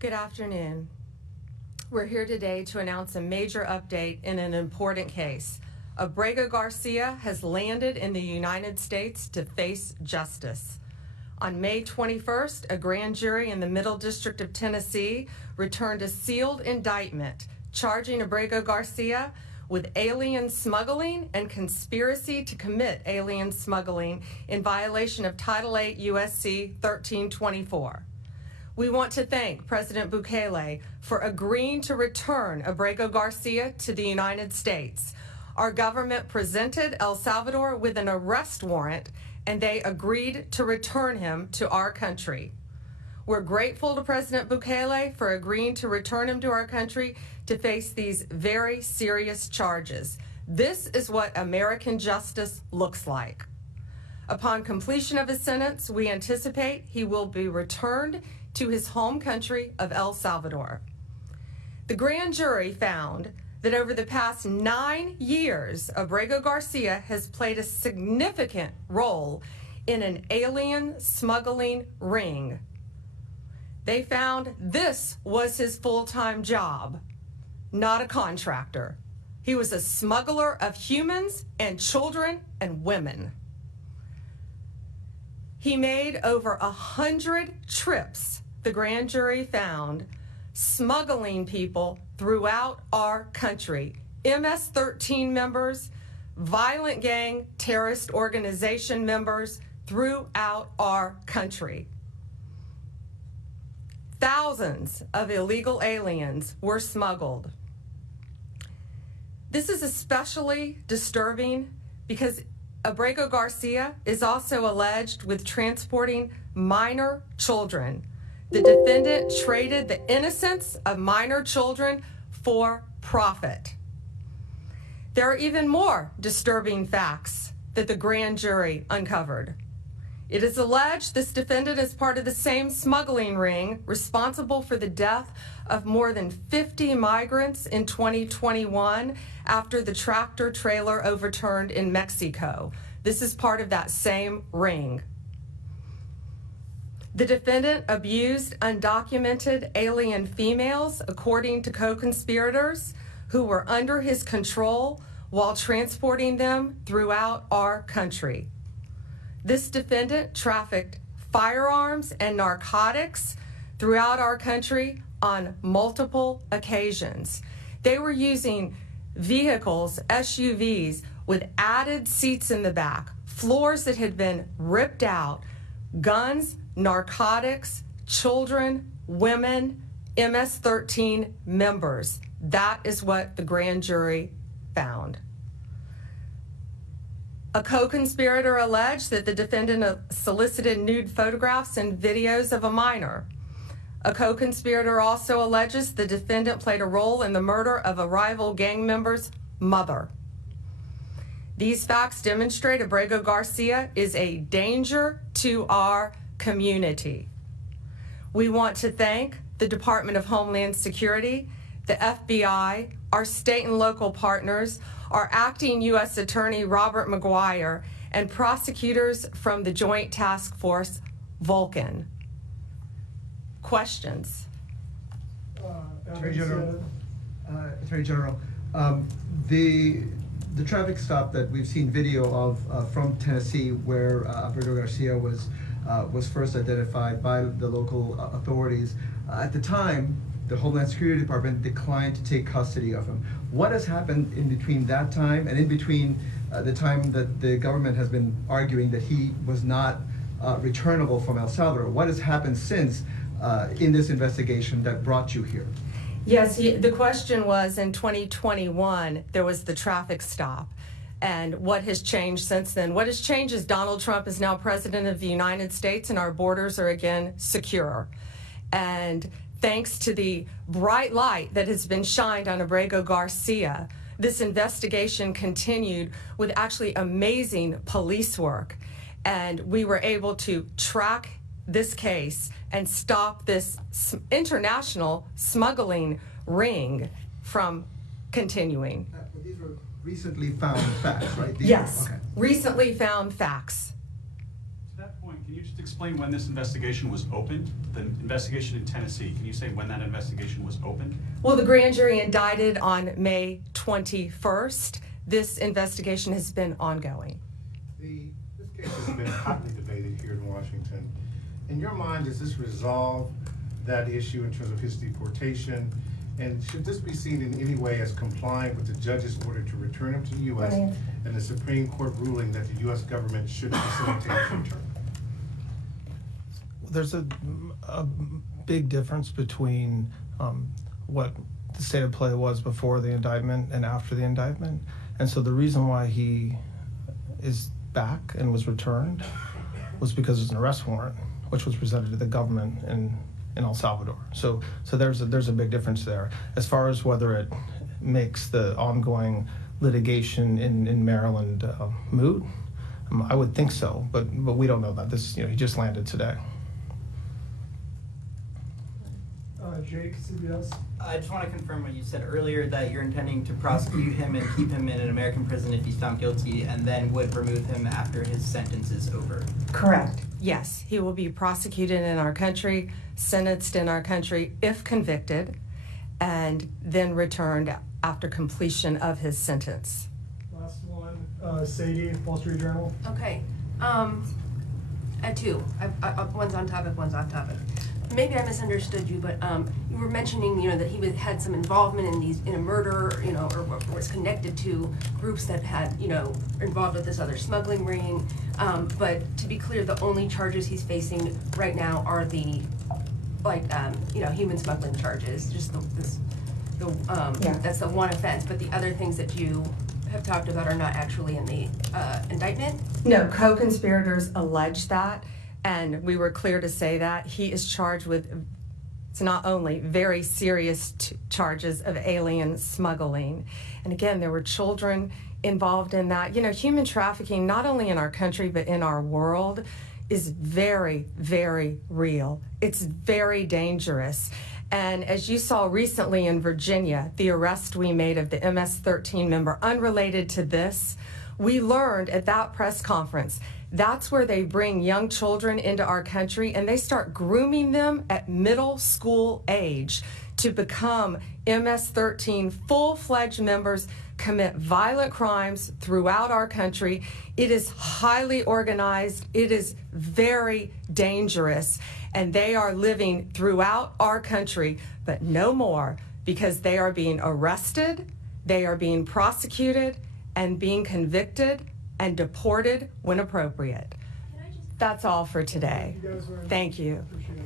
Good afternoon. We're here today to announce a major update in an important case. Abrego Garcia has landed in the United States to face justice. On May 21st, a grand jury in the Middle District of Tennessee returned a sealed indictment charging Abrego Garcia with alien smuggling and conspiracy to commit alien smuggling in violation of Title 8 U.S.C. 1324. We want to thank President Bukele for agreeing to return Abrego Garcia to the United States. Our government presented El Salvador with an arrest warrant, and they agreed to return him to our country. We're grateful to President Bukele for agreeing to return him to our country to face these very serious charges. This is what American justice looks like. Upon completion of his sentence, we anticipate he will be returned to his home country of El Salvador. The grand jury found that over the past 9 years, Abrego Garcia has played a significant role in an alien smuggling ring. They found this was his full-time job, not a contractor. He was a smuggler of humans and children and women. He made over 100 trips, the grand jury found, smuggling people throughout our country. MS-13 members, violent gang terrorist organization members throughout our country. Thousands of illegal aliens were smuggled. This is especially disturbing because Abrego Garcia is also alleged with transporting minor children. The defendant traded the innocence of minor children for profit. There are even more disturbing facts that the grand jury uncovered. It is alleged this defendant is part of the same smuggling ring responsible for the death of more than 50 migrants in 2021 after the tractor trailer overturned in Mexico. This is part of that same ring. The defendant abused undocumented alien females, according to co-conspirators who were under his control while transporting them throughout our country. This defendant trafficked firearms and narcotics throughout our country on multiple occasions. They were using vehicles, SUVs, with added seats in the back, floors that had been ripped out, guns, narcotics, children, women, MS-13 members. That is what the grand jury found. A co-conspirator alleged that the defendant solicited nude photographs and videos of a minor. A co-conspirator also alleges the defendant played a role in the murder of a rival gang member's mother. These facts demonstrate Abrego Garcia is a danger to our community. We want to thank the Department of Homeland Security, the FBI, our state and local partners, our acting U.S. Attorney Robert McGuire, and prosecutors from the Joint Task Force Vulcan. Questions? Attorney General, the traffic stop that we've seen video of from Tennessee, where Abrego Garcia was first identified by the local authorities. At the time, the Homeland Security Department declined to take custody of him. What has happened in between that time and in between the time that the government has been arguing that he was not returnable from El Salvador? What has happened since in this investigation that brought you here? Yes, the question was in 2021, there was the traffic stop. And what has changed since then? What has changed is Donald Trump is now president of the United States and our borders are again secure. And thanks to the bright light that has been shined on Abrego Garcia, this investigation continued with actually amazing police work. And we were able to track this case and stop this international smuggling ring from continuing. These were recently found facts, right? Yes, okay. Recently found facts. To that point, Can you just explain when this investigation was opened? The investigation in Tennessee, can you say when that investigation was opened? Well, the grand jury indicted on May 21st. This investigation has been ongoing. This case has been hotly debated here in Washington. In your mind, does this resolve that issue in terms of his deportation? And should this be seen in any way as complying with the judge's order to return him to the U.S. and the Supreme Court ruling that the U.S. government should facilitate his return? There's a big difference between what the state of play was before the indictment and after the indictment. And so the reason why he is back and was returned was because there's an arrest warrant, which was presented to the government in El Salvador. So there's a big difference there. As far as whether it makes the ongoing litigation in Maryland moot, I would think so, but we don't know that. This, he just landed today. Jake, CBS. I just want to confirm what you said earlier, that you're intending to prosecute him and keep him in an American prison if he's found guilty, and then would remove him after his sentence is over. Correct. Yes, he will be prosecuted in our country, sentenced in our country if convicted, and then returned after completion of his sentence. Last one, Sadie, Wall Street Journal. Okay. I had two. One's on topic, one's off topic. Maybe I misunderstood you, but you were mentioning, that he had some involvement in a murder, or was connected to groups that had, involved with this other smuggling ring. But to be clear, the only charges he's facing right now are the, human smuggling charges. Just that's the one offense. But the other things that you have talked about are not actually in the indictment? No, co-conspirators allege that. And we were clear to say that he is charged with, it's not only very serious charges of alien smuggling. And again, there were children involved in that. Human trafficking, not only in our country, but in our world, is very, very real. It's very dangerous. And as you saw recently in Virginia, the arrest we made of the MS-13 member, unrelated to this, we learned at that press conference, that's where they bring young children into our country and they start grooming them at middle school age to become MS-13 full-fledged members, commit violent crimes throughout our country. It is highly organized. It is very dangerous. And they are living throughout our country, but no more, because they are being arrested, they are being prosecuted, and being convicted and deported when appropriate. That's all for today. Thank you guys very much. Thank you. Appreciate it.